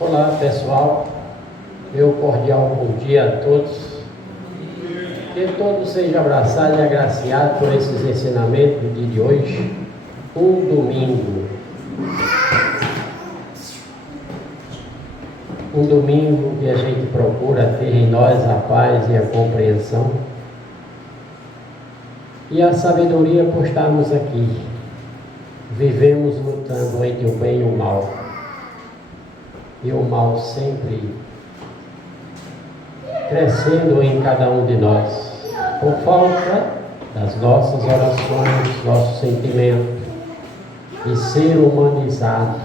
Olá pessoal, meu cordial bom dia a todos. Que todos sejam abraçados e agraciados por esses ensinamentos do dia de hoje, um domingo. Um domingo que a gente procura ter em nós a paz e a compreensão e a sabedoria por estarmos aqui. Vivemos lutando entre o bem e o mal. E o mal sempre crescendo em cada um de nós, por falta das nossas orações, nosso sentimento de ser humanizado,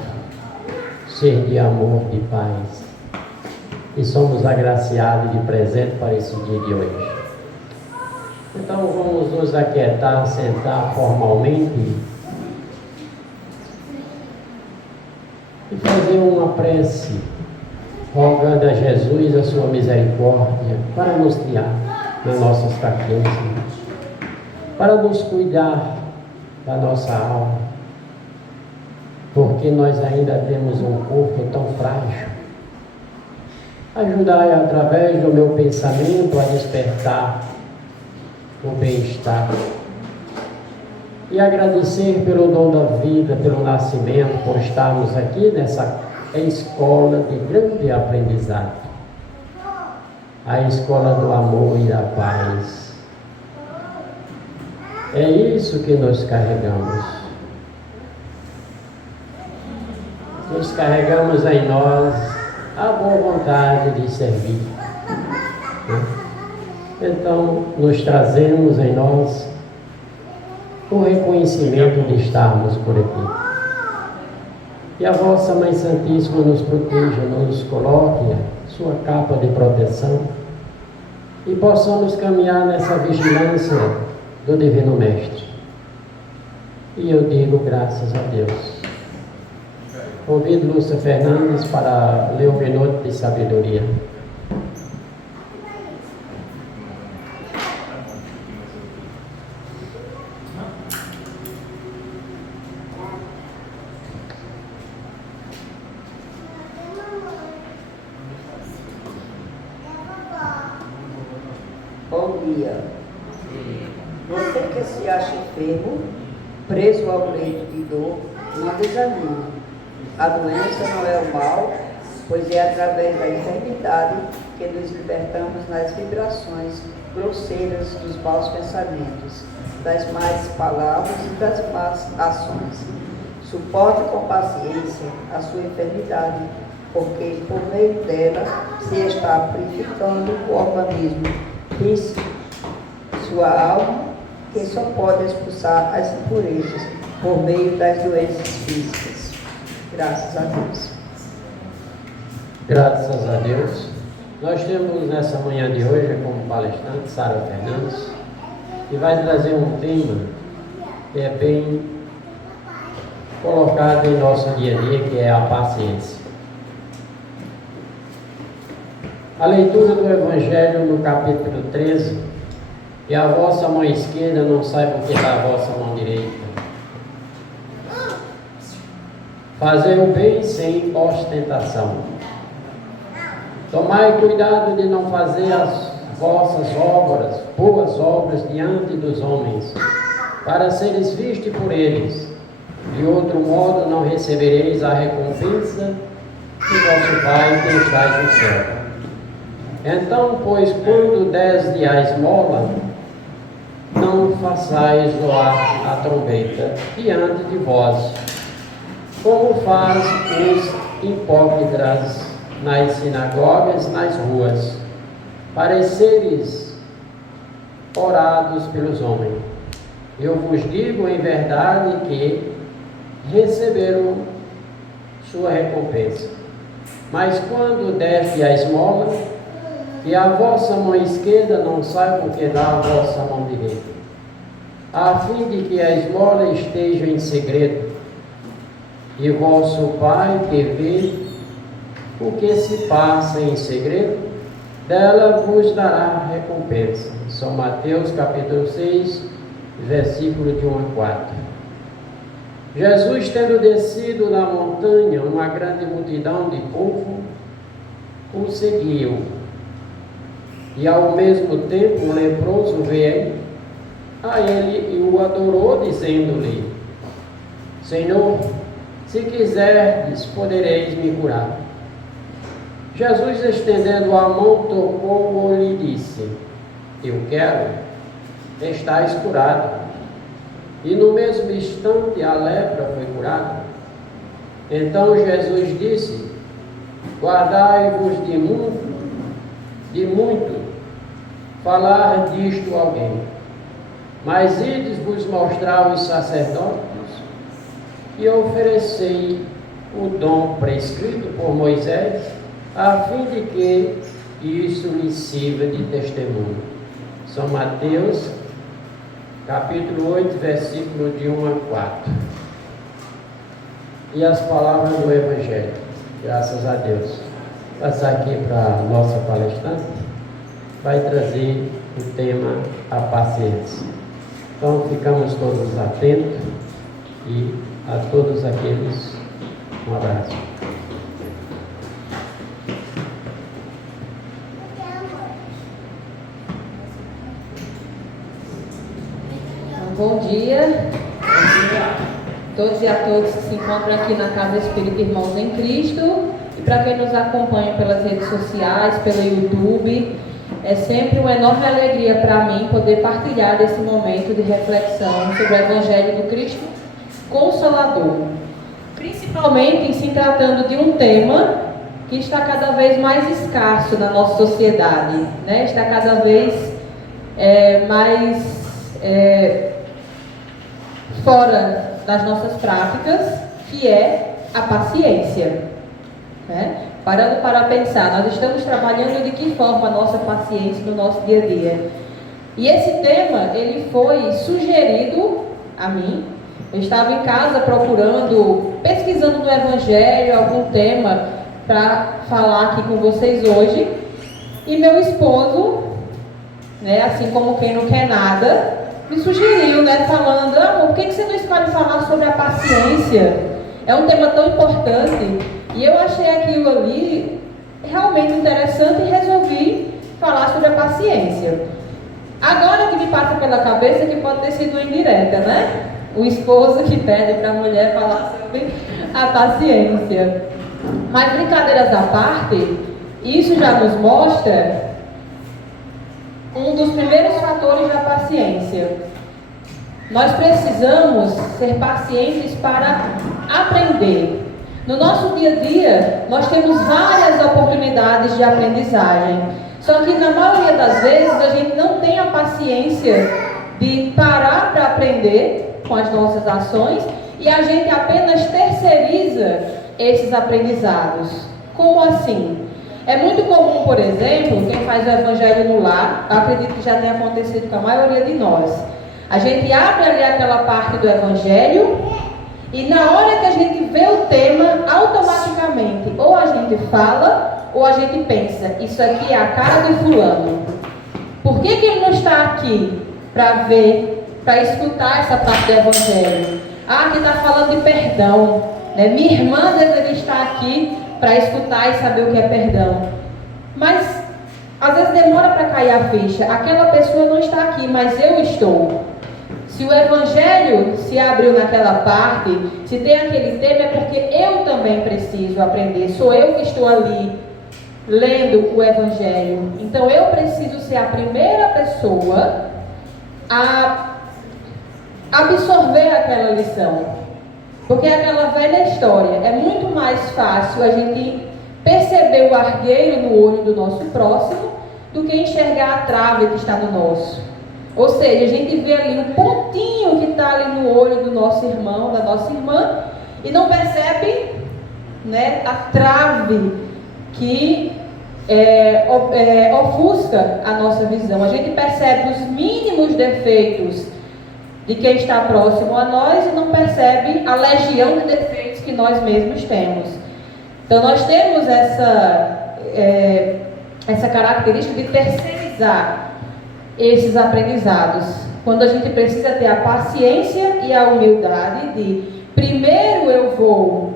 ser de amor, de paz. E somos agraciados de presente para esse dia de hoje. Então vamos nos aquietar, sentar formalmente e fazer uma prece, rogando a Jesus a sua misericórdia para nos guiar nas nossas fraquezas, para nos cuidar da nossa alma, porque nós ainda temos um corpo tão frágil. Ajudai através do meu pensamento a despertar o bem-estar e agradecer pelo dom da vida, pelo nascimento, por estarmos aqui nessa escola de grande aprendizado, a escola do amor e da paz. É isso que nós carregamos. Nós carregamos em nós a boa vontade de servir. Então, nos trazemos em nós o reconhecimento de estarmos por aqui. E a vossa Mãe Santíssima nos proteja, nos coloque a sua capa de proteção e possamos caminhar nessa vigilância do Divino Mestre. E eu digo graças a Deus. Convido Lúcia Fernandes para ler o minuto de sabedoria. Bom dia. Você que se acha enfermo, preso ao leito de dor, não desanime. A doença não é o mal, pois é através da enfermidade que nos libertamos das vibrações grosseiras dos maus pensamentos, das más palavras e das más ações. Suporte com paciência a sua enfermidade, porque por meio dela se está purificando o organismo físico, sua alma, que só pode expulsar as impurezas por meio das doenças físicas. Graças a Deus. Graças a Deus. Nós temos nessa manhã de hoje como palestrante Sara Fernandes, que vai trazer um tema que é bem colocado em nosso dia a dia, que é a paciência. A leitura do Evangelho no capítulo 13, e a vossa mão esquerda não saiba o que dá a vossa mão direita. Fazer o bem sem ostentação. Tomai cuidado de não fazer as vossas obras, boas obras, diante dos homens, para seres vistos por eles. De outro modo não recebereis a recompensa de vosso Pai que estais no céu. Então, pois, quando des de a esmola, não façais soar a trombeta diante de vós, como faz os hipócritas nas sinagogas, nas ruas, para seres orados pelos homens. Eu vos digo em verdade que receberam sua recompensa. Mas quando deste a esmola, que a vossa mão esquerda não saiba o que dá a vossa mão direita, a fim de que a esmola esteja em segredo, e vosso Pai que vê o que se passa em segredo, dela vos dará recompensa. São Mateus capítulo 6, versículo de 1 a 4. Jesus, tendo descido da montanha, uma grande multidão de povo o seguiu. E ao mesmo tempo um leproso veio a ele e o adorou, dizendo-lhe: Senhor, se quiserdes, podereis me curar. Jesus, estendendo a mão, tocou-o e lhe disse: Eu quero, estás curado. E no mesmo instante a lepra foi curada. Então Jesus disse: Guardai-vos de muito falar disto a alguém, mas ides-vos mostrar aos sacerdotes e oferecei o dom prescrito por Moisés, a fim de que isso lhes sirva de testemunho. São Mateus, capítulo 8, versículo de 1 a 4. E as palavras do Evangelho, graças a Deus. Passar aqui para a nossa palestrante, vai trazer o tema a paciência. Então ficamos todos atentos e a todos aqueles um abraço. Bom dia a todos e a todas que se encontram aqui na Casa Espírita Irmãos em Cristo, e para quem nos acompanha pelas redes sociais, pelo YouTube. É sempre uma enorme alegria para mim poder partilhar desse momento de reflexão sobre o Evangelho do Cristo Consolador, principalmente em se tratando de um tema que está cada vez mais escasso na nossa sociedade, né? Está cada vez mais fora das nossas práticas, que é a paciência, né? Parando para pensar, nós estamos trabalhando de que forma a nossa paciência no nosso dia a dia. E esse tema, ele foi sugerido a mim. Eu estava em casa pesquisando no Evangelho algum tema para falar aqui com vocês hoje. E meu esposo, né, assim como quem não quer nada, me sugeriu, né, falando: amor, por que você não escolhe falar sobre a paciência? É um tema tão importante. E eu achei aquilo ali realmente interessante e resolvi falar sobre a paciência. Agora o que me passa pela cabeça é que pode ter sido uma indireta, né? O esposo que pede para a mulher falar sobre a paciência. Mas brincadeiras à parte, isso já nos mostra um dos primeiros fatores da paciência. Nós precisamos ser pacientes para aprender. No nosso dia a dia, nós temos várias oportunidades de aprendizagem. Só que na maioria das vezes a gente não tem a paciência de parar para aprender com as nossas ações e a gente apenas terceiriza esses aprendizados. Como assim? É muito comum, por exemplo, quem faz o Evangelho no lar, eu acredito que já tenha acontecido com a maioria de nós. A gente abre ali aquela parte do Evangelho e na hora que a gente vê o tema, automaticamente, ou a gente fala, ou a gente pensa: isso aqui é a cara de fulano. Por que ele não está aqui para ver, para escutar essa parte do Evangelho? Ah, que está falando de perdão, né? Minha irmã deveria estar aqui para escutar e saber o que é perdão. Mas, às vezes demora para cair a ficha. Aquela pessoa não está aqui, mas eu estou. Se o Evangelho se abriu naquela parte, se tem aquele tema, é porque eu também preciso aprender. Sou eu que estou ali lendo o Evangelho. Então eu preciso ser a primeira pessoa a absorver aquela lição. Porque é aquela velha história. É muito mais fácil a gente perceber o argueiro no olho do nosso próximo do que enxergar a trave que está no nosso. Ou seja, a gente vê ali um pontinho que está ali no olho do nosso irmão, da nossa irmã, e não percebe, né, a trave que ofusca a nossa visão. A gente percebe os mínimos defeitos de quem está próximo a nós e não percebe a legião de defeitos que nós mesmos temos. Então nós temos essa característica de terceirizar esses aprendizados, quando a gente precisa ter a paciência e a humildade de Primeiro eu vou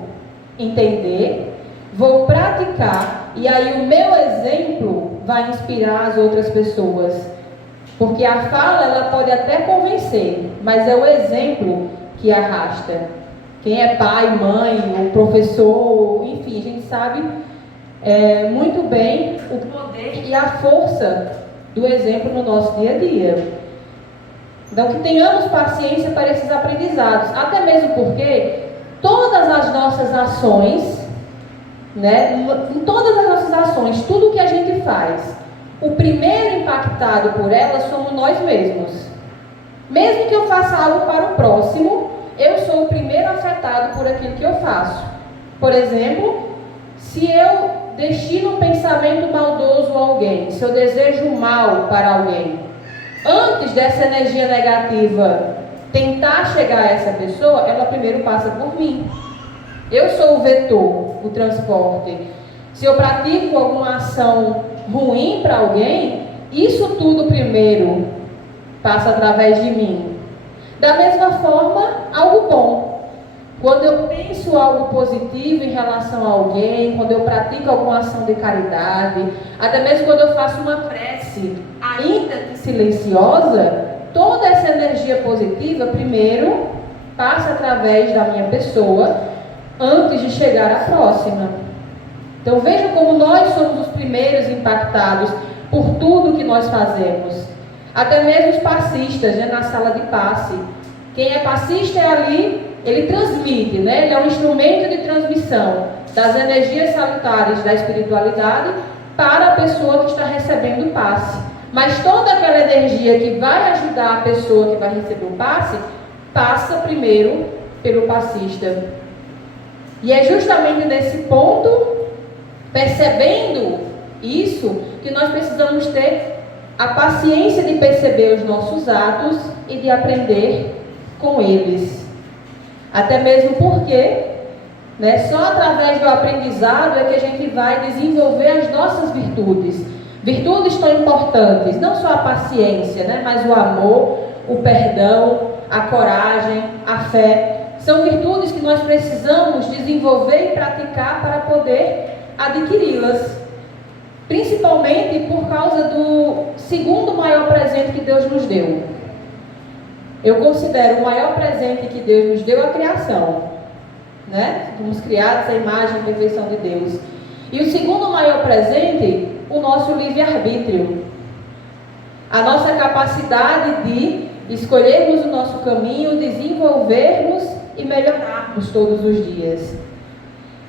entender, vou praticar, e aí o meu exemplo vai inspirar as outras pessoas. Porque a fala, ela pode até convencer, mas é o exemplo que arrasta. Quem é pai, mãe, ou professor, enfim, a gente sabe muito bem o poder e a força do exemplo no nosso dia a dia. Então, que tenhamos paciência para esses aprendizados, até mesmo porque todas as nossas ações, em todas as nossas ações, tudo que a gente faz, o primeiro impactado por elas somos nós mesmos. Mesmo que eu faça algo para o próximo, eu sou o primeiro afetado por aquilo que eu faço. Por exemplo, se eu destino um pensamento maldoso a alguém, se eu desejo mal para alguém, antes dessa energia negativa tentar chegar a essa pessoa, ela primeiro passa por mim. Eu sou o vetor, o transporte. Se eu pratico alguma ação ruim para alguém, isso tudo primeiro passa através de mim. Da mesma forma, algo bom. Quando eu penso algo positivo em relação a alguém, quando eu pratico alguma ação de caridade, até mesmo quando eu faço uma prece, ainda que silenciosa, toda essa energia positiva primeiro passa através da minha pessoa antes de chegar à próxima. Então veja como nós somos os primeiros impactados por tudo que nós fazemos. Até mesmo os passistas, na sala de passe. Quem é passista é ali, ele transmite, ele é um instrumento de transmissão das energias salutares da espiritualidade para a pessoa que está recebendo o passe. Mas toda aquela energia que vai ajudar a pessoa que vai receber o passe, passa primeiro pelo passista. E é justamente nesse ponto, percebendo isso, que nós precisamos ter a paciência de perceber os nossos atos e de aprender com eles. Até mesmo porque, só através do aprendizado é que a gente vai desenvolver as nossas virtudes. Virtudes tão importantes, não só a paciência, mas o amor, o perdão, a coragem, a fé. São virtudes que nós precisamos desenvolver e praticar para poder adquiri-las. Principalmente por causa do segundo maior presente que Deus nos deu. Eu considero o maior presente que Deus nos deu a criação. Fomos criados à imagem e perfeição de Deus. E o segundo maior presente, o nosso livre-arbítrio. A nossa capacidade de escolhermos o nosso caminho, desenvolvermos e melhorarmos todos os dias.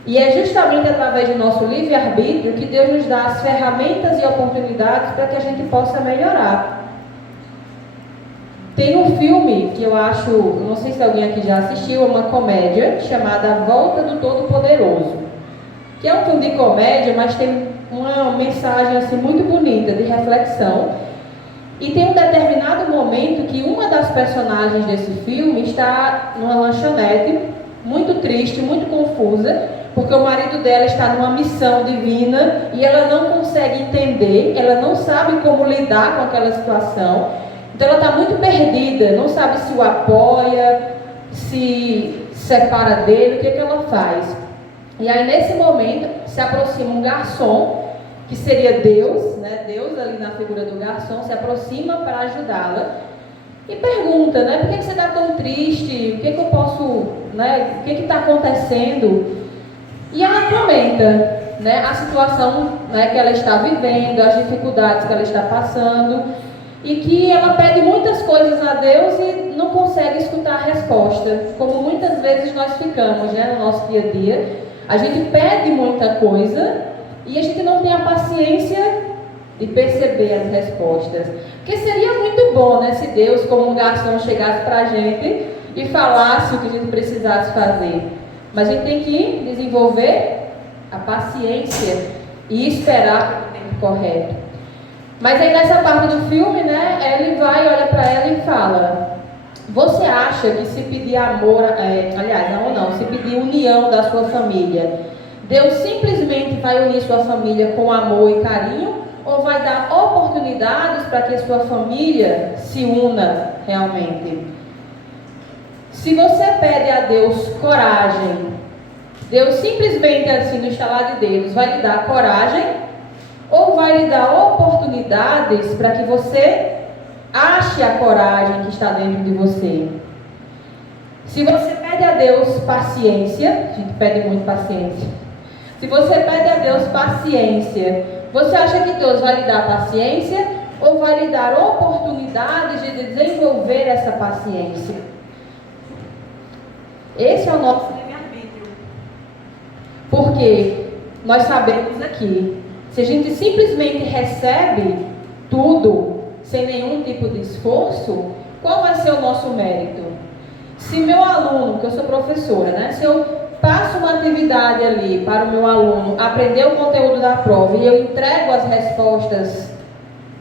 E é justamente através do nosso livre-arbítrio que Deus nos dá as ferramentas e oportunidades para que a gente possa melhorar. Tem um filme que eu acho, não sei se alguém aqui já assistiu, é uma comédia chamada A Volta do Todo-Poderoso. Que é um filme de comédia, mas tem uma mensagem assim, muito bonita de reflexão. E tem um determinado momento que uma das personagens desse filme está numa lanchonete, muito triste, muito confusa, porque o marido dela está numa missão divina e ela não consegue entender, ela não sabe como lidar com aquela situação. Então ela está muito perdida, não sabe se o apoia, se separa dele, o que ela faz. E aí nesse momento se aproxima um garçom, que seria Deus, Deus ali na figura do garçom, se aproxima para ajudá-la e pergunta, por que você está tão triste? O que eu posso, o que está acontecendo? E ela comenta, a situação que ela está vivendo, as dificuldades que ela está passando, e que ela pede muitas coisas a Deus e não consegue escutar a resposta, como muitas vezes nós ficamos, no nosso dia a dia. A gente pede muita coisa e a gente não tem a paciência de perceber as respostas. Porque seria muito bom, se Deus, como um garçom, chegasse para a gente e falasse o que a gente precisasse fazer. Mas a gente tem que desenvolver a paciência e esperar o tempo correto. Mas aí nessa parte do filme, ele vai, olha para ela e fala: você acha que se pedir amor, se pedir união da sua família, Deus simplesmente vai unir sua família com amor e carinho? Ou vai dar oportunidades para que a sua família se una realmente? Se você pede a Deus coragem, Deus simplesmente assim no estalar de dedos vai lhe dar coragem ou vai lhe dar oportunidades para que você ache a coragem que está dentro de você? Se você pede a Deus paciência, a gente pede muito paciência. Se você pede a Deus paciência, você acha que Deus vai lhe dar paciência ou vai lhe dar oportunidades de desenvolver essa paciência? Esse é o nosso livre-arbítrio. Porque nós sabemos aqui, se a gente simplesmente recebe tudo sem nenhum tipo de esforço, qual vai ser o nosso mérito? Se meu aluno, que eu sou professora, né? Se eu passo uma atividade ali para o meu aluno aprender o conteúdo da prova e eu entrego as respostas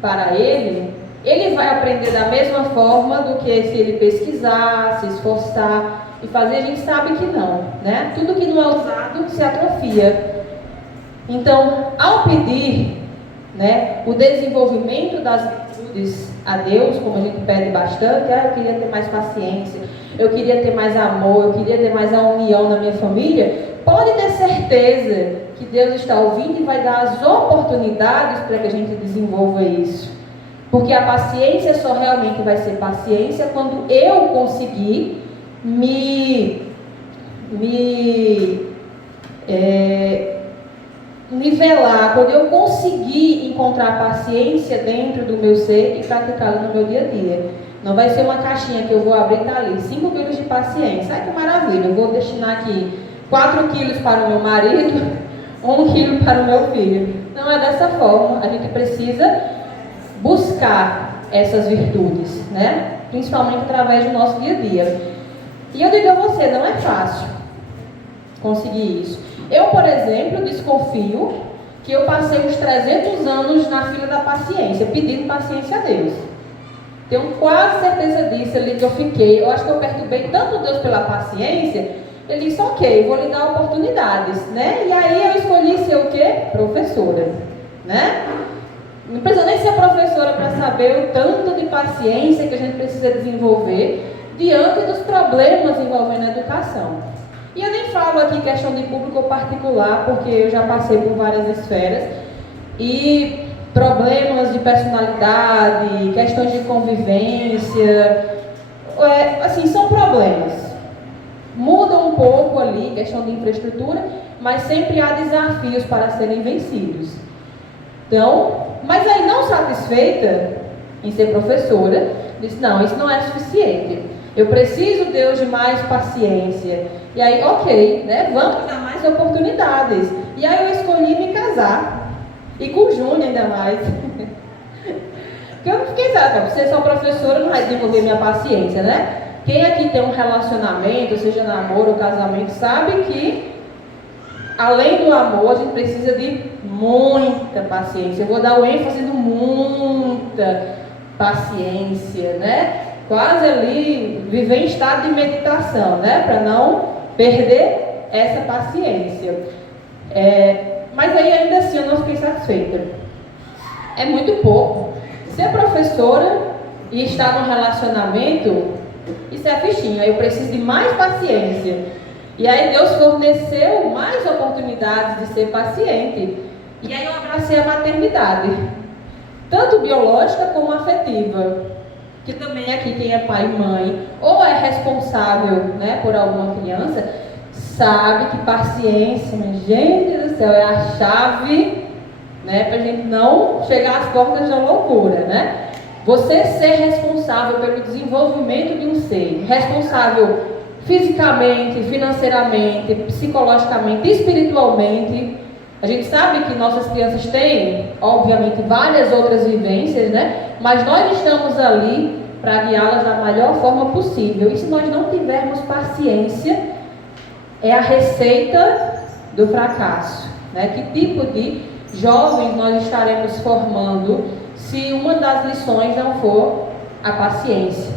para ele, ele vai aprender da mesma forma do que se ele pesquisar, se esforçar e fazer. A gente sabe que não, né? Tudo que não é usado se atrofia. Então, ao pedir, né, o desenvolvimento das virtudes a Deus, como a gente pede bastante, eu queria ter mais paciência, eu queria ter mais amor, eu queria ter mais a união na minha família, pode ter certeza que Deus está ouvindo e vai dar as oportunidades para que a gente desenvolva isso. Porque a paciência só realmente vai ser paciência quando eu conseguir nivelar, quando eu conseguir encontrar paciência dentro do meu ser e praticá-la no meu dia a dia. Não vai ser uma caixinha que eu vou abrir e tá ali, 5 quilos de paciência. Ai, que maravilha, eu vou destinar aqui 4 quilos para o meu marido, 1 quilo para o meu filho. Não é dessa forma. A gente precisa buscar essas virtudes, né? Principalmente através do nosso dia a dia. E eu digo a você, não é fácil conseguir isso. Eu, por exemplo, desconfio que eu passei uns 300 anos na fila da paciência, pedindo paciência a Deus. Tenho quase certeza disso ali que eu fiquei. Eu acho que eu perturbei tanto Deus pela paciência. Ele disse, ok, vou lhe dar oportunidades, né? E aí eu escolhi ser o quê? Professora, né? Não precisa nem ser professora para saber o tanto de paciência que a gente precisa desenvolver diante dos problemas envolvendo a educação. E eu nem falo aqui questão de público ou particular, porque eu já passei por várias esferas. E problemas de personalidade, questões de convivência, assim, são problemas. Mudam um pouco ali, questão de infraestrutura, mas sempre há desafios para serem vencidos. Então, mas aí não satisfeita em ser professora, disse, não, isso não é suficiente. Eu preciso, Deus, de mais paciência. E aí, ok, né, vamos dar mais oportunidades. E aí eu escolhi me casar. E com o Júnior ainda mais. Porque eu não fiquei exata, você só professora não vai desenvolver minha paciência, né? Quem aqui tem um relacionamento, seja namoro ou casamento, sabe que além do amor, a gente precisa de muita paciência. Eu vou dar o ênfase no muita paciência, né? Quase ali, viver em estado de meditação, né? Para não perder essa paciência. Mas aí ainda assim eu não fiquei satisfeita. É muito pouco. Ser professora e estar num relacionamento, isso é a fichinha. Eu preciso de mais paciência. E aí Deus forneceu mais oportunidades de ser paciente. E aí eu abracei a maternidade, tanto biológica como afetiva. Que também aqui quem é pai e mãe, ou é responsável, né, por alguma criança, sabe que paciência, minha gente do céu, é a chave, né, para a gente não chegar às portas da loucura, né? Você ser responsável pelo desenvolvimento de um ser, responsável fisicamente, financeiramente, psicologicamente, espiritualmente. A gente sabe que nossas crianças têm, obviamente, várias outras vivências, né? Mas nós estamos ali para guiá-las da melhor forma possível. E se nós não tivermos paciência, é a receita do fracasso, né? Que tipo de jovens nós estaremos formando se uma das lições não for a paciência?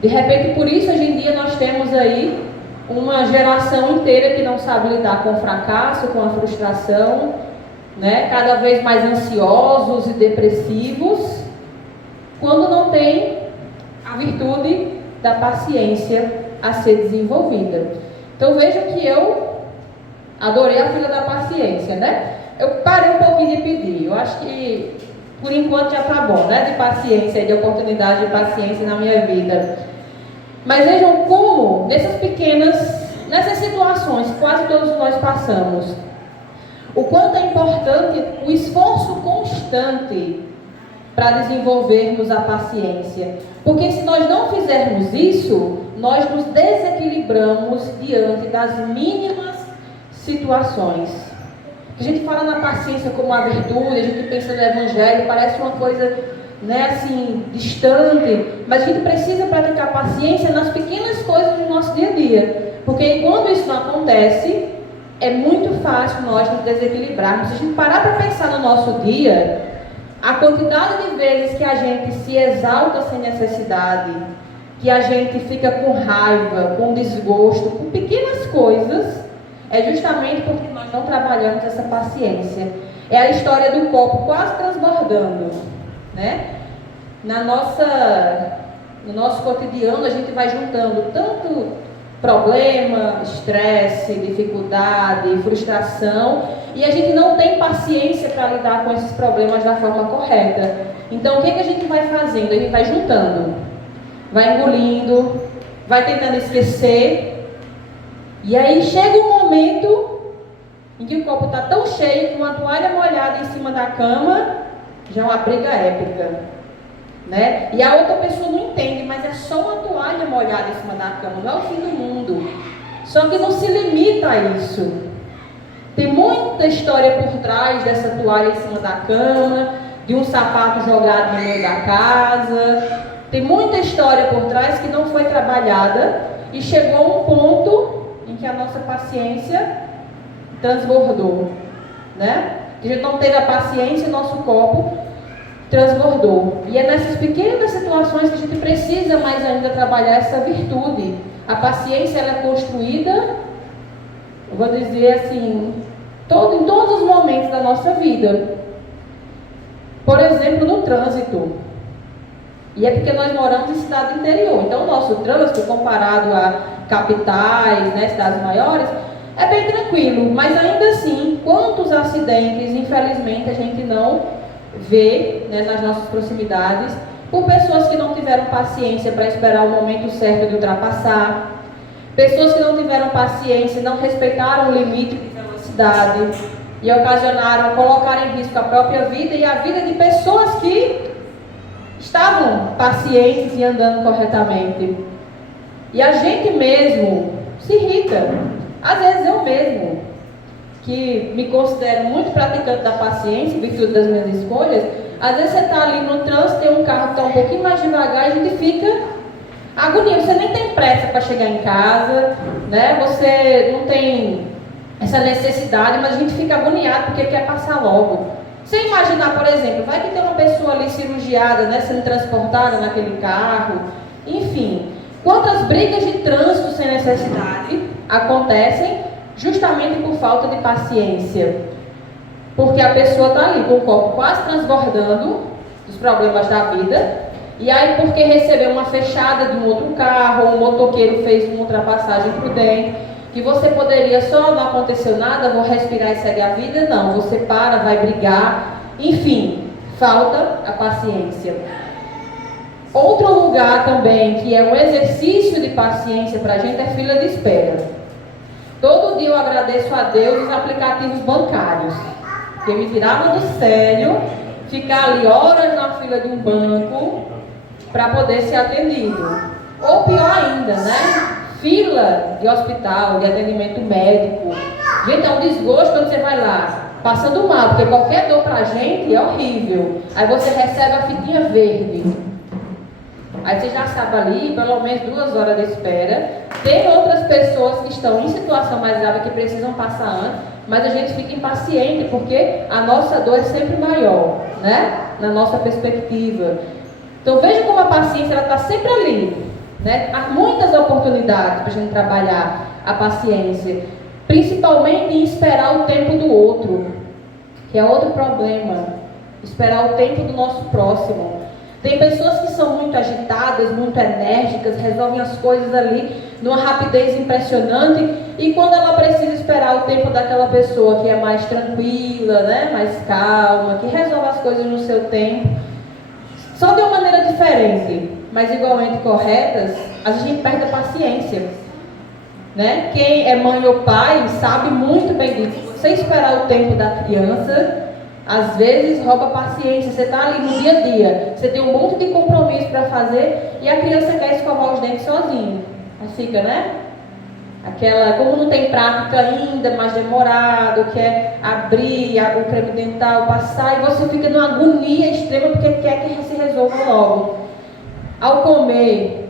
De repente, por isso, hoje em dia, nós temos aí uma geração inteira que não sabe lidar com o fracasso, com a frustração, né? Cada vez mais ansiosos e depressivos, quando não tem a virtude da paciência a ser desenvolvida. Então veja que eu adorei a fila da paciência, né? Eu parei um pouquinho de pedir. Eu acho que por enquanto já está bom, né? De paciência, de oportunidade de paciência na minha vida. Mas vejam como nessas situações que quase todos nós passamos, o quanto é importante o esforço constante para desenvolvermos a paciência. Porque se nós não fizermos isso, nós nos desequilibramos diante das mínimas situações. A gente fala na paciência como uma virtude, a gente pensa no Evangelho, parece uma coisa, né, assim, distante, mas a gente precisa praticar paciência nas pequenas coisas do nosso dia a dia. Porque quando isso não acontece, é muito fácil nós nos desequilibrarmos. Se a gente parar para pensar no nosso dia, a quantidade de vezes que a gente se exalta sem necessidade, que a gente fica com raiva, com desgosto, por pequenas coisas, é justamente porque nós não trabalhamos essa paciência. É a história do copo quase transbordando, né? No nosso cotidiano a gente vai juntando tanto problema, estresse, dificuldade, frustração, e a gente não tem paciência para lidar com esses problemas da forma correta. Então o que a gente vai fazendo? A gente vai juntando, vai engolindo, vai tentando esquecer, e aí chega um momento em que o copo está tão cheio que uma toalha molhada em cima da cama já é uma briga épica, né? E a outra pessoa não entende, mas é só uma toalha molhada em cima da cama, não é o fim do mundo. Só que não se limita a isso. Tem muita história por trás dessa toalha em cima da cama, de um sapato jogado no meio da casa. Tem muita história por trás que não foi trabalhada e chegou a um ponto em que a nossa paciência transbordou, né? A gente não teve a paciência e nosso copo transbordou. E é nessas pequenas situações que a gente precisa mais ainda trabalhar essa virtude. A paciência ela é construída, eu vou dizer assim, em todos os momentos da nossa vida. Por exemplo, no trânsito. E é porque nós moramos em cidade interior. Então o nosso trânsito, comparado a capitais, né, cidades maiores, é bem tranquilo. Mas ainda assim, quantos acidentes, infelizmente, a gente não vê, né, nas nossas proximidades, por pessoas que não tiveram paciência para esperar o momento certo de ultrapassar, pessoas que não tiveram paciência e não respeitaram o limite de velocidade e ocasionaram, colocaram em risco a própria vida e a vida de pessoas que estavam pacientes e andando corretamente. E a gente mesmo se irrita. Às vezes eu mesmo, que me considero muito praticante da paciência, em virtude das minhas escolhas, às vezes você está ali no trânsito, tem um carro que está um pouquinho mais devagar e a gente fica agonia. Você nem tem pressa para chegar em casa, né? Você não tem essa necessidade, mas a gente fica agoniado porque quer passar logo. Você imaginar, por exemplo, vai que tem uma pessoa ali cirurgiada, né, sendo transportada naquele carro, enfim. Quantas brigas de trânsito sem necessidade acontecem justamente por falta de paciência? Porque a pessoa está ali com o copo quase transbordando dos problemas da vida, e aí porque recebeu uma fechada de um outro carro, ou um motoqueiro fez uma ultrapassagem prudente, que você poderia só não aconteceu nada, vou respirar e segue a vida. Não, você para, vai brigar, enfim, falta a paciência. Outro lugar também que é um exercício de paciência para a gente é fila de espera. Todo dia eu agradeço a Deus os aplicativos bancários, que me tiravam do sério ficar ali horas na fila de um banco para poder ser atendido. Ou pior ainda, né? Fila de hospital, de atendimento médico. Gente, é um desgosto quando você vai lá, passando mal, porque qualquer dor pra gente é horrível. Aí você recebe a fitinha verde. Aí você já sabe ali, pelo menos 2 horas de espera. Tem outras pessoas que estão em situação mais grave que precisam passar antes, mas a gente fica impaciente porque a nossa dor é sempre maior, né? Na nossa perspectiva. Então veja como a paciência está sempre ali, né? Há muitas oportunidades para a gente trabalhar a paciência, principalmente em esperar o tempo do outro, que é outro problema. Esperar o tempo do nosso próximo. Tem pessoas que são muito agitadas, muito enérgicas, resolvem as coisas ali numa rapidez impressionante, e quando ela precisa esperar o tempo daquela pessoa que é mais tranquila, né, mais calma, que resolve as coisas no seu tempo, só de uma maneira diferente, mas igualmente corretas, a gente perde a paciência, né? Quem é mãe ou pai sabe muito bem disso. Você esperar o tempo da criança, às vezes rouba a paciência. Você está ali no dia a dia, você tem um monte de compromisso para fazer e a criança quer escovar os dentes sozinha. Aí fica, né? Como não tem prática ainda, mais demorado, quer abrir o creme dental, passar, e você fica numa agonia extrema porque quer que se resolva logo. Ao comer,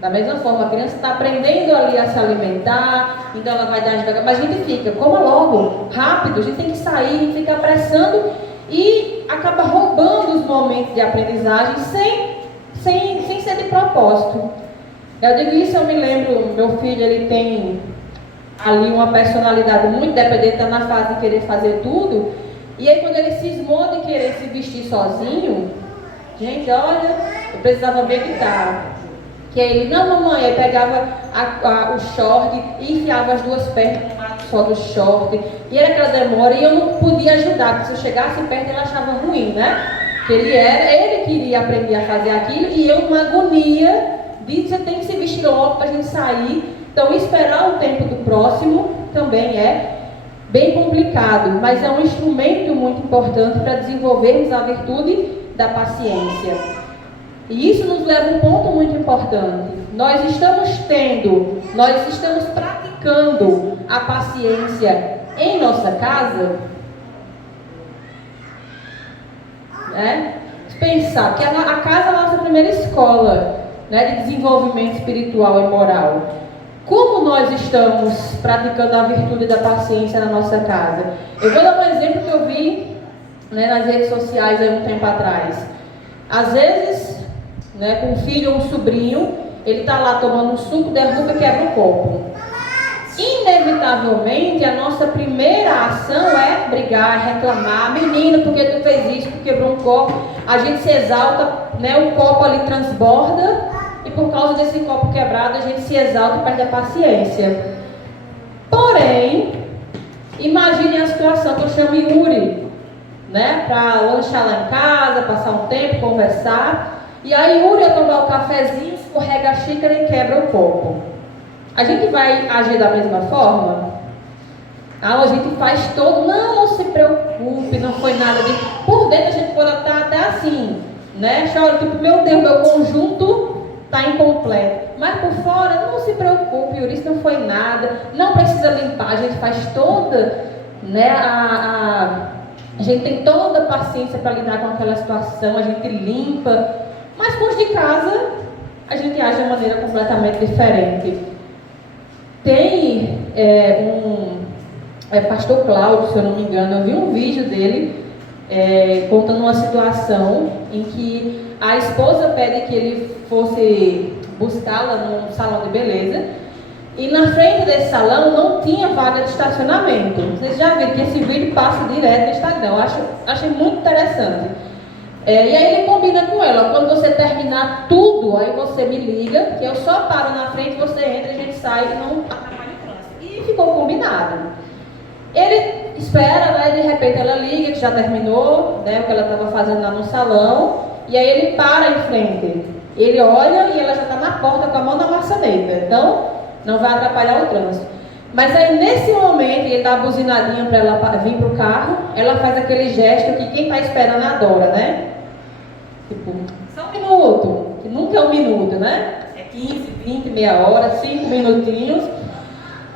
da mesma forma, a criança está aprendendo ali a se alimentar, então ela vai dar devagar, mas a gente fica, coma logo, rápido, a gente tem que sair, a gente fica apressando e acaba roubando os momentos de aprendizagem sem ser de propósito. Eu digo isso, eu me lembro, meu filho, ele tem ali uma personalidade muito dependente, está na fase de querer fazer tudo, e aí quando ele cismou de querer se vestir sozinho, gente, olha, eu precisava meditar. Que aí ele, não mamãe, aí pegava o short e enfiava as duas pernas no lado só do short, e era aquela demora, e eu não podia ajudar, porque se eu chegasse perto ele achava ruim, né? Que ele queria aprender a fazer aquilo, e eu numa agonia, de você tem que se vestir logo para a gente sair. Então esperar o tempo do próximo também é bem complicado, mas é um instrumento muito importante para desenvolvermos a virtude da paciência. E isso nos leva a um ponto muito importante. Nós estamos praticando a paciência em nossa casa, né? Pensar que a casa é a nossa primeira escola, né, de desenvolvimento espiritual e moral. Como nós estamos praticando a virtude da paciência na nossa casa? Eu vou dar um exemplo que eu vi, né, nas redes sociais há um tempo atrás. Às vezes, né, com um filho ou um sobrinho, ele está lá tomando um suco, derruba e quebra o copo. Inevitavelmente, a nossa primeira ação é brigar, reclamar. Menino, por que tu fez isso? Tu quebrou um copo. A gente se exalta, né, o copo ali transborda, e por causa desse copo quebrado, a gente se exalta e perde a paciência. Porém, imagine a situação que eu chamo Yuri, né, para lanchar lá em casa, passar um tempo, conversar. E aí Yuri ia tomar o cafezinho, escorrega a xícara e quebra o copo. A gente vai agir da mesma forma? A gente faz todo, não se preocupe, não foi nada de... Por dentro a gente pode estar até assim, né? Chora, tipo, meu Deus, meu conjunto está incompleto. Mas por fora, não se preocupe, Yuri, isso não foi nada, não precisa limpar, a gente faz toda, né, a gente tem toda a paciência para lidar com aquela situação, a gente limpa, mas com os de casa, a gente age de maneira completamente diferente. Tem pastor Cláudio, se eu não me engano, eu vi um vídeo dele contando uma situação em que a esposa pede que ele fosse buscá-la num salão de beleza, e na frente desse salão não tinha vaga de estacionamento. Vocês já viram que esse vídeo passa direto no Instagram, eu achei muito interessante. E aí ele combina com ela, quando você terminar tudo, aí você me liga, que eu só paro na frente, você entra, a gente sai e não atrapalha o trânsito. E ficou combinado. Ele espera, né, de repente ela liga, que já terminou, né, o que ela estava fazendo lá no salão, e aí ele para em frente. Ele olha e ela já está na porta com a mão na maçaneta, então não vai atrapalhar o trânsito. Mas aí nesse momento, ele dá a buzinadinha para ela vir para o carro, ela faz aquele gesto que quem está esperando adora, né? Tipo, só um minuto, que nunca é um minuto, né? É 15, 20, meia hora, 5 minutinhos.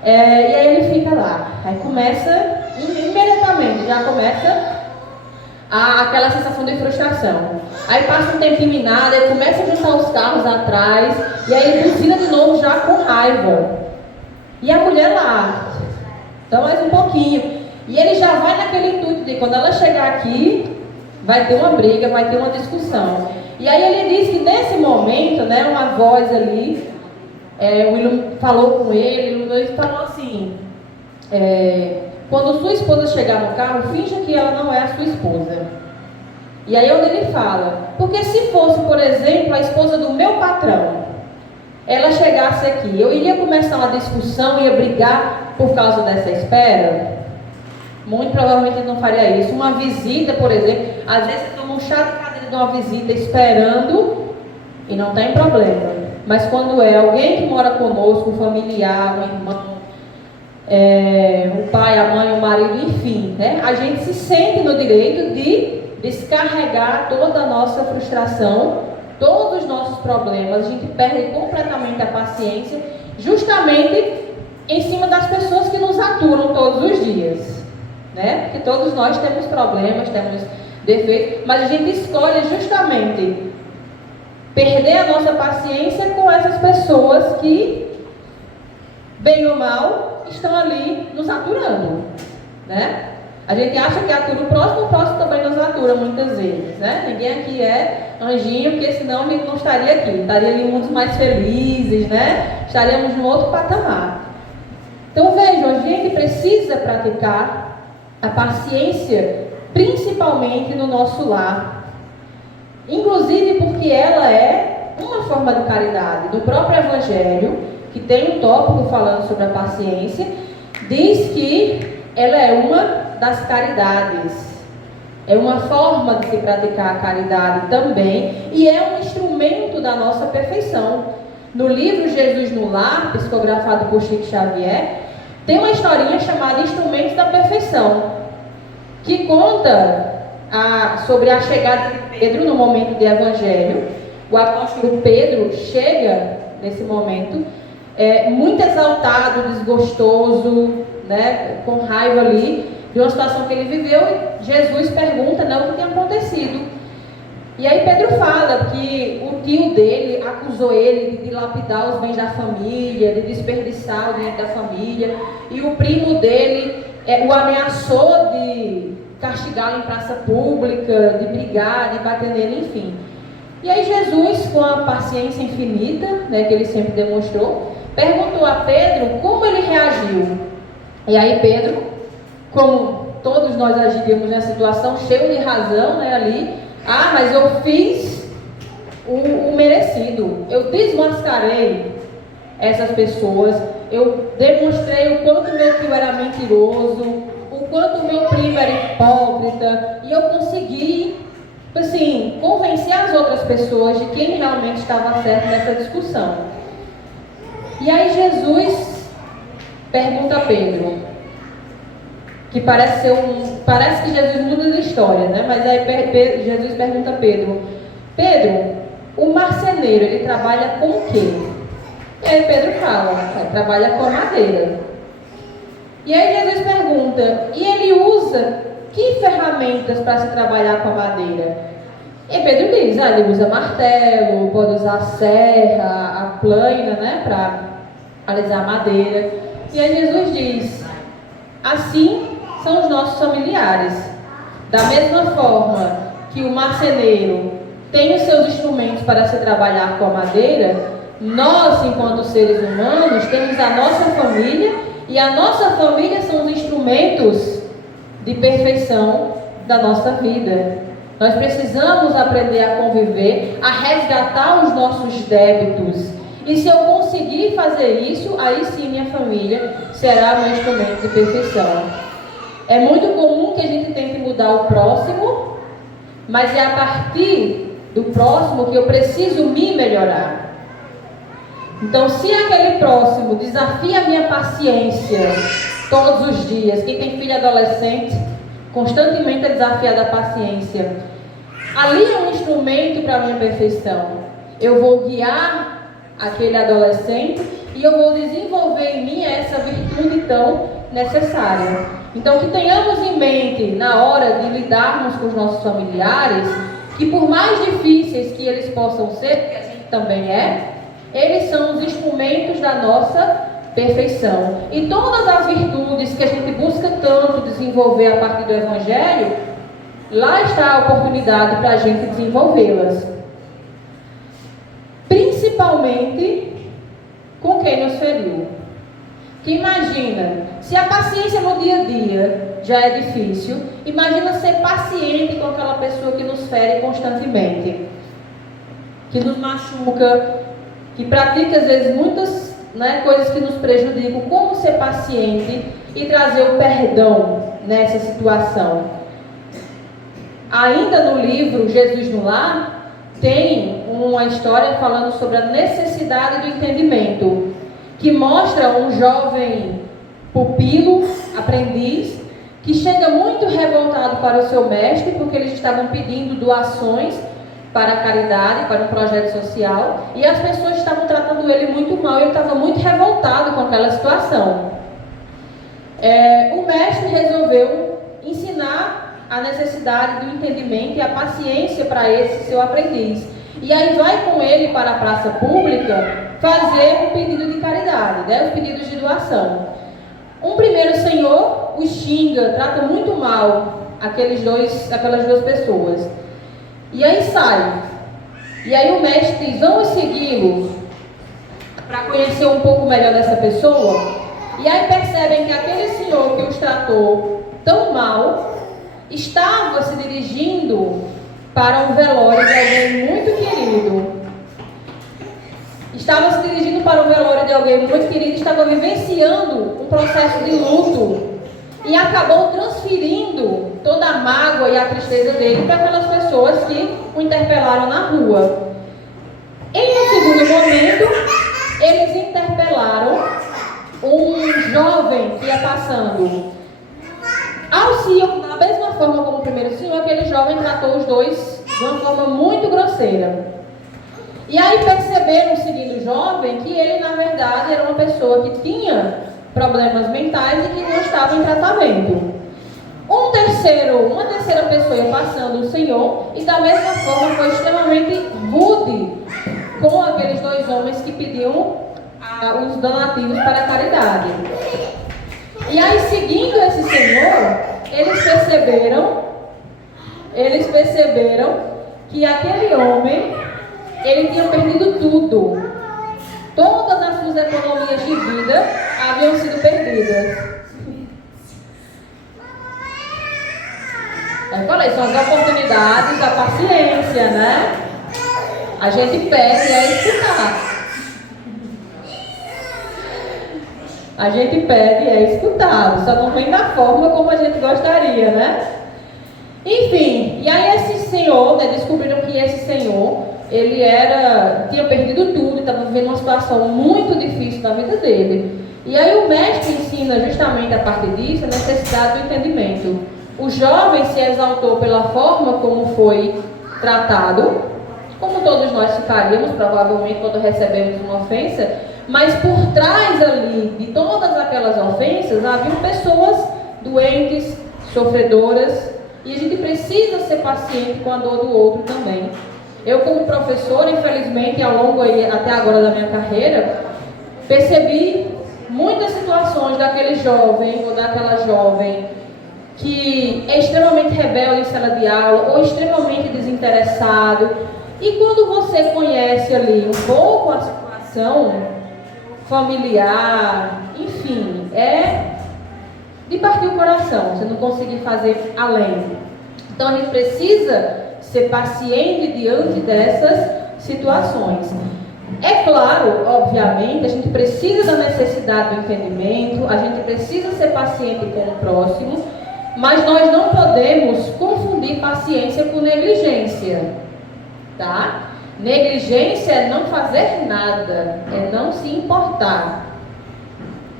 E aí ele fica lá. Aí começa, imediatamente, já começa aquela sensação de frustração. Aí passa um tempinho em nada, aí começa a juntar os carros atrás, e aí ele buzina de novo já com raiva. E a mulher lá, então mais um pouquinho. E ele já vai naquele intuito de quando ela chegar aqui, vai ter uma briga, vai ter uma discussão. E aí ele diz que nesse momento, né, uma voz ali, o William falou com ele falou assim, quando sua esposa chegar no carro, finja que ela não é a sua esposa. E aí onde ele fala, porque se fosse, por exemplo, a esposa do meu patrão, ela chegasse aqui, eu iria começar uma discussão, ia brigar por causa dessa espera? Muito provavelmente eu não faria isso. Uma visita, por exemplo, às vezes você toma um chá de cadeira de uma visita esperando e não tem problema. Mas quando é alguém que mora conosco, um familiar, um irmão, o pai, a mãe, o marido, enfim, né? A gente se sente no direito de descarregar toda a nossa frustração, todos os nossos problemas. A gente perde completamente a paciência, justamente em cima das pessoas que nos aturam todos os dias, né? Porque todos nós temos problemas, temos defeitos, mas a gente escolhe justamente perder a nossa paciência com essas pessoas que, bem ou mal, estão ali nos aturando, né? A gente acha que atura o próximo também nos atura muitas vezes, né? Ninguém aqui é anjinho, porque senão a gente não estaria aqui, estaria em mundos mais felizes, né? Estaríamos num outro patamar. Então vejam, a gente precisa praticar a paciência, principalmente no nosso lar, inclusive porque ela é uma forma de caridade. No próprio Evangelho, que tem um tópico falando sobre a paciência, diz que ela é uma das caridades, é uma forma de se praticar a caridade também, e é um instrumento da nossa perfeição. No livro Jesus no Lar, psicografado por Chico Xavier, tem uma historinha chamada Instrumentos da Perfeição, que conta sobre a chegada de Pedro no momento do Evangelho. O apóstolo Pedro chega nesse momento, muito exaltado, desgostoso, né, com raiva ali, de uma situação que ele viveu, e Jesus pergunta, né, o que tem acontecido. E aí Pedro fala que o tio dele acusou ele de dilapidar os bens da família, de desperdiçar o dinheiro da família, e o primo dele o ameaçou de castigá-lo em praça pública, de brigar, de bater nele, enfim. E aí Jesus, com a paciência infinita, né, que ele sempre demonstrou, perguntou a Pedro como ele reagiu. E aí Pedro, como todos nós agiríamos nessa situação, cheio de razão, né, ali, mas eu fiz o merecido, eu desmascarei essas pessoas, eu demonstrei o quanto meu tio era mentiroso, o quanto meu primo era hipócrita, e eu consegui, assim, convencer as outras pessoas de quem realmente estava certo nessa discussão. E aí Jesus pergunta a Pedro, que parece que Jesus muda de história, né? Mas aí Jesus pergunta a Pedro, o marceneiro, ele trabalha com o quê? E aí Pedro fala, trabalha com a madeira. E aí Jesus pergunta, e ele usa que ferramentas para se trabalhar com a madeira? E Pedro diz, ele usa martelo, pode usar a serra, a plaina, né, para alisar a madeira. E aí Jesus diz, assim são os nossos familiares. Da mesma forma que o marceneiro tem os seus instrumentos para se trabalhar com a madeira, nós, enquanto seres humanos, temos a nossa família, e a nossa família são os instrumentos de perfeição da nossa vida. Nós precisamos aprender a conviver, a resgatar os nossos débitos. E se eu conseguir fazer isso, aí sim minha família será meu instrumento de perfeição. É muito comum que a gente tente mudar o próximo, mas é a partir do próximo que eu preciso me melhorar. Então, se aquele próximo desafia a minha paciência todos os dias, quem tem filho adolescente, constantemente é desafiado a paciência, ali é um instrumento para a minha perfeição. Eu vou guiar aquele adolescente e eu vou desenvolver em mim essa virtude tão necessária. Então, que tenhamos em mente, na hora de lidarmos com os nossos familiares, que por mais difíceis que eles possam ser, que a gente também eles são os instrumentos da nossa perfeição. E todas as virtudes que a gente busca tanto desenvolver a partir do Evangelho, lá está a oportunidade para a gente desenvolvê-las. Principalmente com quem nos feriu. Que imagina, se a paciência no dia a dia já é difícil, imagina ser paciente com aquela pessoa que nos fere constantemente, que nos machuca, que pratica às vezes muitas, né, coisas que nos prejudicam, como ser paciente e trazer o perdão nessa situação. Ainda no livro Jesus no Lar, tem uma história falando sobre a necessidade do entendimento, que mostra um jovem pupilo, aprendiz, que chega muito revoltado para o seu mestre, porque eles estavam pedindo doações para a caridade, para um projeto social, e as pessoas estavam tratando ele muito mal, e ele estava muito revoltado com aquela situação. O mestre resolveu ensinar a necessidade do entendimento e a paciência para esse seu aprendiz. E aí vai com ele para a praça pública fazer o pedido de caridade, né, os pedidos de doação. Um primeiro senhor o xinga, trata muito mal aquelas duas pessoas. E aí sai. E aí o mestre diz, vamos segui-lo para conhecer um pouco melhor dessa pessoa. E aí percebem que aquele senhor que os tratou tão mal estava se dirigindo para um velório de alguém muito querido. Estava se dirigindo para o velório de alguém muito querido, estava vivenciando um processo de luto e acabou transferindo toda a mágoa e a tristeza dele para aquelas pessoas que o interpelaram na rua. Em um segundo momento, eles interpelaram um jovem que ia passando. Da mesma forma como o primeiro senhor, aquele jovem tratou os dois de uma forma muito grosseira. E aí perceberam, seguindo o jovem, que ele na verdade era uma pessoa que tinha problemas mentais e que não estava em tratamento. Uma terceira pessoa ia passando o senhor e da mesma forma foi extremamente rude com aqueles dois homens que pediam os donativos para a caridade. E aí, seguindo esse senhor, eles perceberam que aquele homem, ele tinha perdido tudo. Todas as suas economias de vida haviam sido perdidas. Eu falei, são as oportunidades da paciência, né? A gente pede é escutar. A gente pede é escutado, só não vem da forma como a gente gostaria, né? Enfim, e aí esse senhor, né, descobriram que esse senhor, ele tinha perdido tudo, estava vivendo uma situação muito difícil na vida dele. E aí o mestre ensina justamente a partir disso a necessidade do entendimento. O jovem se exaltou pela forma como foi tratado, como todos nós ficaríamos, provavelmente, quando recebemos uma ofensa, mas por trás ali de todas aquelas ofensas, haviam pessoas doentes, sofredoras, e a gente precisa ser paciente com a dor do outro também. Eu, como professora, infelizmente, ao longo até agora da minha carreira, percebi muitas situações daquele jovem ou daquela jovem que é extremamente rebelde em sala de aula ou extremamente desinteressado. E quando você conhece ali um pouco a situação familiar, enfim, é de partir o coração, você não conseguir fazer além. Então a gente precisa ser paciente diante dessas situações. É claro, obviamente, a gente precisa da necessidade do entendimento, a gente precisa ser paciente com o próximo, mas nós não podemos confundir paciência com negligência, tá? Negligência é não fazer nada, é não se importar.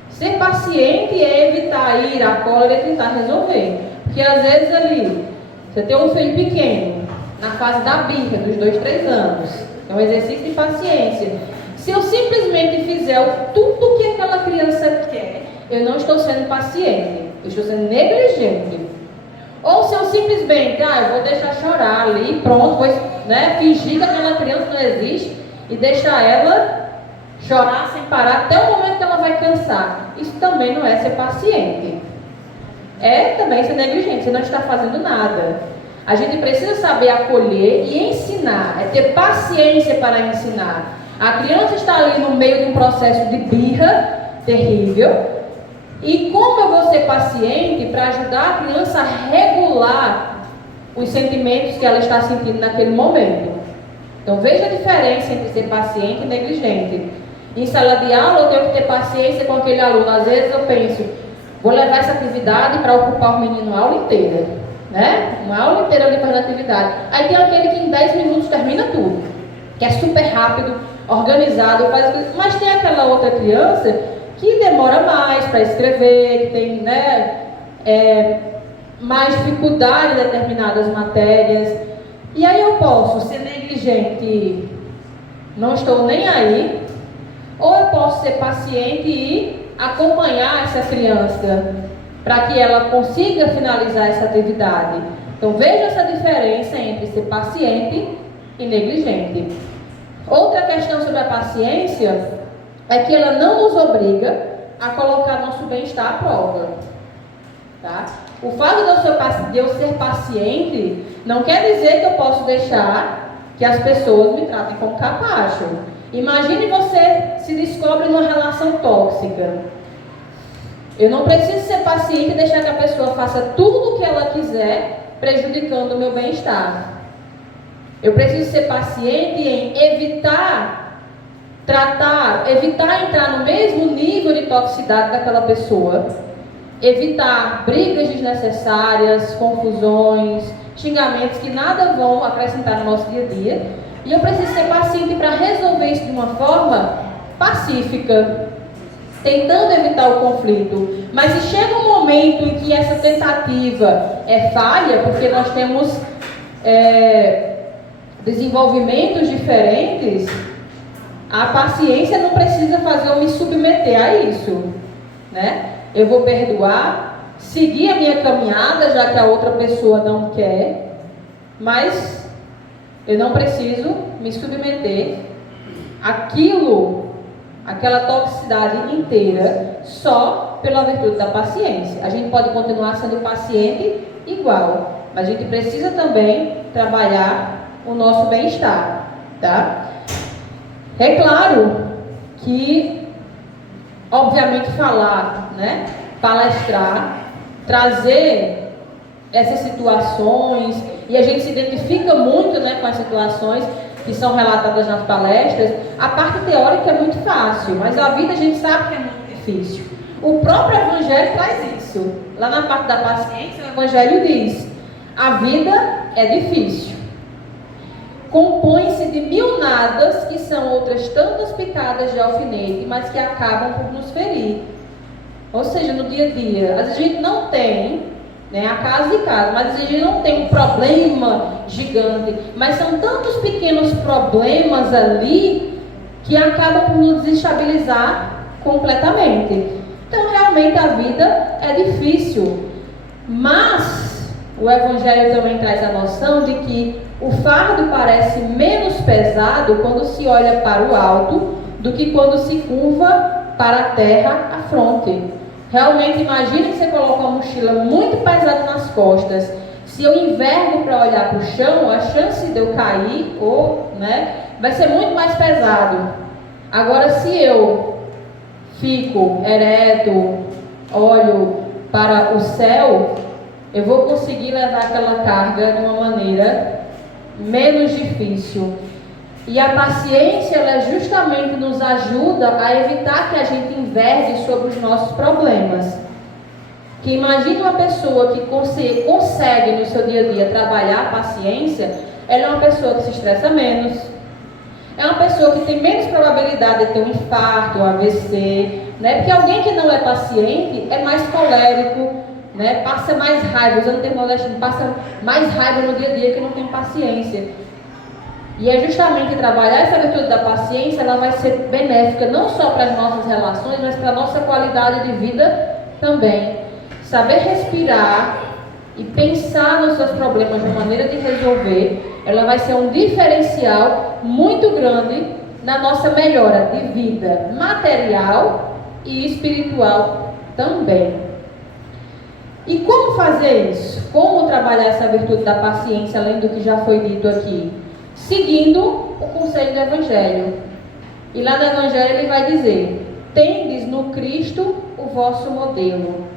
Ser paciente é evitar ir à cólera e tentar resolver. Porque às vezes ali, você tem um filho pequeno, na fase da birra, dos 2, 3 anos. É um exercício de paciência. Se eu simplesmente fizer tudo o que aquela criança quer, eu não estou sendo paciente, eu estou sendo negligente. Ou se eu simplesmente, eu vou deixar chorar ali, pronto, vou, né, fingir que aquela criança não existe e deixar ela chorar sem parar até o momento que ela vai cansar. Isso também não é ser paciente. É também ser negligente, você não está fazendo nada. A gente precisa saber acolher e ensinar, é ter paciência para ensinar. A criança está ali no meio de um processo de birra terrível. E como eu vou ser paciente para ajudar a criança a regular os sentimentos que ela está sentindo naquele momento? Então veja a diferença entre ser paciente e negligente. Em sala de aula eu tenho que ter paciência com aquele aluno. Às vezes eu penso, vou levar essa atividade para ocupar o menino a aula inteira, né? Uma aula inteira ali fazendo atividade. Aí tem aquele que em 10 minutos termina tudo, que é super rápido, organizado, mas tem aquela outra criança que demora mais para escrever, que tem, né, mais dificuldade em determinadas matérias. E aí eu posso ser negligente, não estou nem aí, ou eu posso ser paciente e acompanhar essa criança para que ela consiga finalizar essa atividade. Então veja essa diferença entre ser paciente e negligente. Outra questão sobre a paciência é que ela não nos obriga a colocar nosso bem-estar à prova. Tá? O fato de eu ser paciente não quer dizer que eu posso deixar que as pessoas me tratem como capacho. Imagine você se descobre numa relação tóxica. Eu não preciso ser paciente e deixar que a pessoa faça tudo o que ela quiser, prejudicando o meu bem-estar. Eu preciso ser paciente em evitar entrar no mesmo nível de toxicidade daquela pessoa, evitar brigas desnecessárias, confusões, xingamentos que nada vão acrescentar no nosso dia a dia. E eu preciso ser paciente para resolver isso de uma forma pacífica, tentando evitar o conflito. Mas se chega um momento em que essa tentativa é falha, porque nós temos desenvolvimentos diferentes, a paciência não precisa fazer eu me submeter a isso, né? Eu vou perdoar, seguir a minha caminhada, já que a outra pessoa não quer, mas eu não preciso me submeter àquela toxicidade inteira, só pela virtude da paciência. A gente pode continuar sendo paciente igual, mas a gente precisa também trabalhar o nosso bem-estar, tá? É claro que, obviamente, falar, né, palestrar, trazer essas situações, e a gente se identifica muito, né, com as situações que são relatadas nas palestras. A parte teórica é muito fácil, mas a vida a gente sabe que é muito difícil. O próprio Evangelho traz isso. Lá na parte da paciência, o Evangelho diz: a vida é difícil. Compõe-se de 1000 nadas, que são outras tantas picadas de alfinete, mas que acabam por nos ferir. Ou seja, no dia a dia, às vezes a gente não tem, né, a casa e casa, mas às vezes a gente não tem um problema gigante, mas são tantos pequenos problemas ali que acabam por nos desestabilizar completamente. Então, realmente a vida é difícil, mas o Evangelho também traz a noção de que o fardo parece menos pesado quando se olha para o alto do que quando se curva para a terra à fronte. Realmente, imagine que você coloca uma mochila muito pesada nas costas. Se eu envergo para olhar para o chão, a chance de eu cair vai ser muito mais pesado. Agora, se eu fico ereto, olho para o céu, eu vou conseguir levar aquela carga de uma maneira menos difícil. E a paciência, ela justamente nos ajuda a evitar que a gente envergue sobre os nossos problemas. Que imagine uma pessoa que consegue no seu dia a dia trabalhar a paciência, ela é uma pessoa que se estressa menos, é uma pessoa que tem menos probabilidade de ter um infarto, um AVC, né? Porque alguém que não é paciente é mais colérico, né? Passa mais raiva, usando o termo nordestino, passa mais raiva no dia a dia que não tem paciência. E é justamente trabalhar essa virtude da paciência, ela vai ser benéfica não só para as nossas relações, mas para a nossa qualidade de vida também. Saber respirar e pensar nos seus problemas de maneira de resolver, ela vai ser um diferencial muito grande na nossa melhora de vida material e espiritual também. E como fazer isso? Como trabalhar essa virtude da paciência, além do que já foi dito aqui? Seguindo o conselho do Evangelho. E lá no Evangelho ele vai dizer: tendes no Cristo o vosso modelo.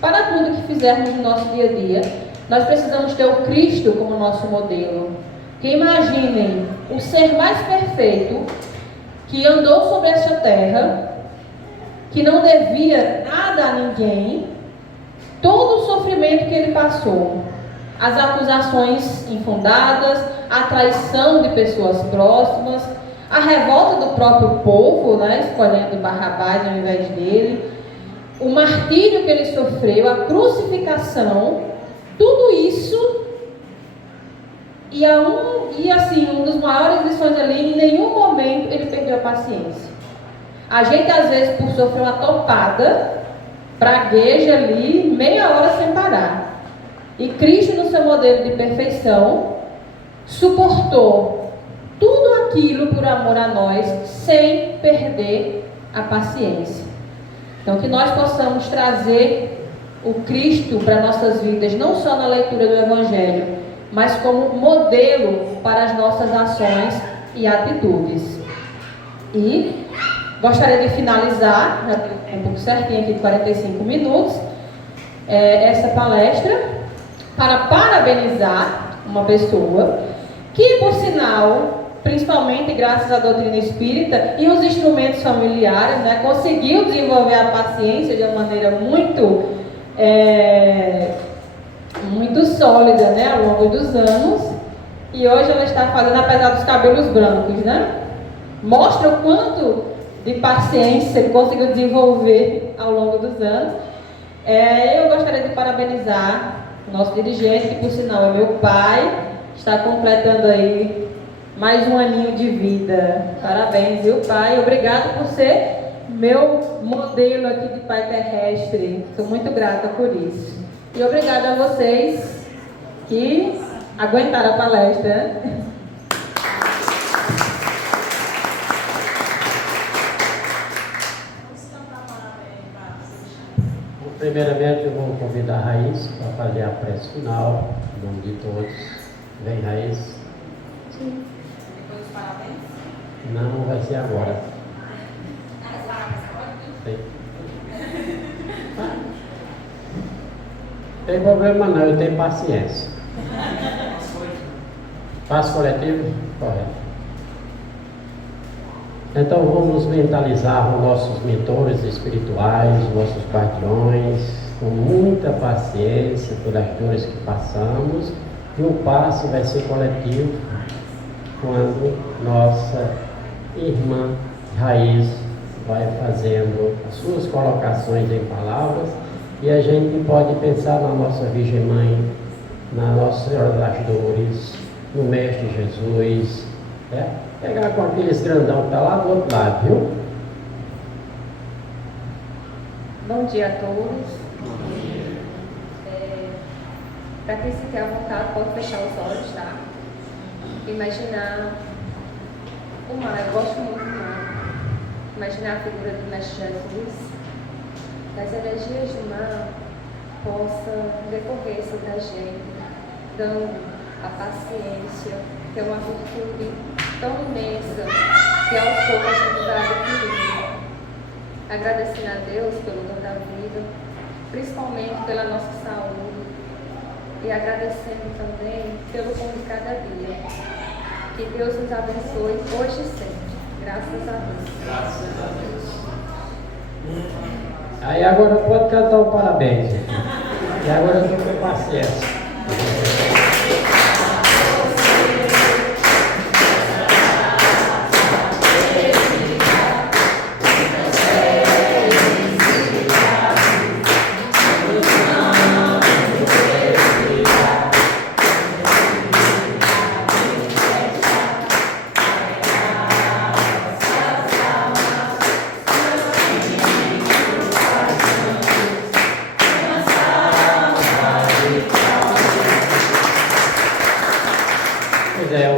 Para tudo que fizermos no nosso dia a dia, nós precisamos ter o Cristo como nosso modelo. Que imaginem o ser mais perfeito, que andou sobre esta terra, que não devia nada a ninguém, todo o sofrimento que ele passou, as acusações infundadas, a traição de pessoas próximas, a revolta do próprio povo, né, escolhendo Barrabás ao invés dele, o martírio que ele sofreu, a crucificação, tudo isso. E assim, um dos maiores lições ali, em nenhum momento ele perdeu a paciência. A gente às vezes, por sofrer uma topada, pragueja ali meia hora sem parar. E Cristo, no seu modelo de perfeição, suportou tudo aquilo por amor a nós, sem perder a paciência. Então, que nós possamos trazer o Cristo para nossas vidas, não só na leitura do Evangelho, mas como modelo para as nossas ações e atitudes. E gostaria de finalizar, já tem um pouco certinho aqui de 45 minutos, essa palestra, para parabenizar uma pessoa que, por sinal, principalmente graças à doutrina espírita e os instrumentos familiares, né, conseguiu desenvolver a paciência de uma maneira muito sólida, né, ao longo dos anos, e hoje ela está fazendo, apesar dos cabelos brancos, né, mostra o quanto de paciência ele conseguiu desenvolver ao longo dos anos. Eu gostaria de parabenizar o nosso dirigente, que por sinal é meu pai, está completando aí mais um aninho de vida. Parabéns, viu, pai? Obrigado por ser meu modelo aqui de pai terrestre. Sou muito grata por isso. E obrigada a vocês que aguentaram a palestra. Primeiramente, eu vou convidar a Raiz para fazer a prece final, em nome de todos. Vem, Raiz. Sim. Depois dos parabéns? Não, vai ser agora. Tem. Tem problema não, eu tenho paciência. Passo coletivo? Correto. Então vamos mentalizar os nossos mentores espirituais, nossos guardiões, com muita paciência pelas dores que passamos, e o passe vai ser coletivo quando nossa irmã Raiz vai fazendo as suas colocações em palavras, e a gente pode pensar na nossa Virgem Mãe, na Nossa Senhora das Dores, no Mestre Jesus, pegar com aqueles grandão que está lá do outro lado, viu? Bom dia a todos. Para quem se quer à vontade, pode fechar os olhos, tá? Imaginar o mar, eu gosto muito do mar. Imaginar a figura do Mestre Jesus, das energias do mar possa decorrer sobre a gente, dando a paciência, que é uma virtude tão imensa que aos poucos a gente vai adquirindo. Agradecendo a Deus pelo dom da vida, principalmente pela nossa saúde, e agradecendo também pelo pão de cada dia. Que Deus nos abençoe hoje e sempre. Graças a Deus. Graças a Deus. Aí agora pode cantar o parabéns. E agora eu estou com paciência.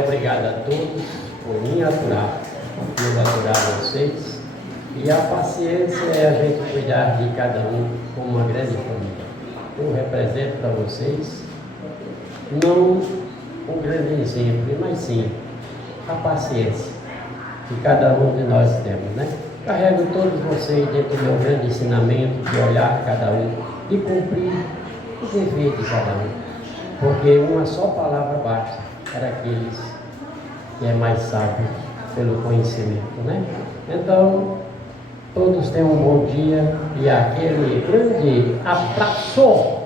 Obrigado a todos por me aturar, por aturar vocês. E a paciência é a gente cuidar de cada um como uma grande família. Eu represento para vocês, não um grande exemplo, mas sim a paciência que cada um de nós temos, né? Carrego todos vocês dentro do meu grande ensinamento de olhar cada um e cumprir o dever de cada um. Porque uma só palavra basta para aqueles e é mais sábio pelo conhecimento, né? Então, todos tenham um bom dia e aquele grande abraço!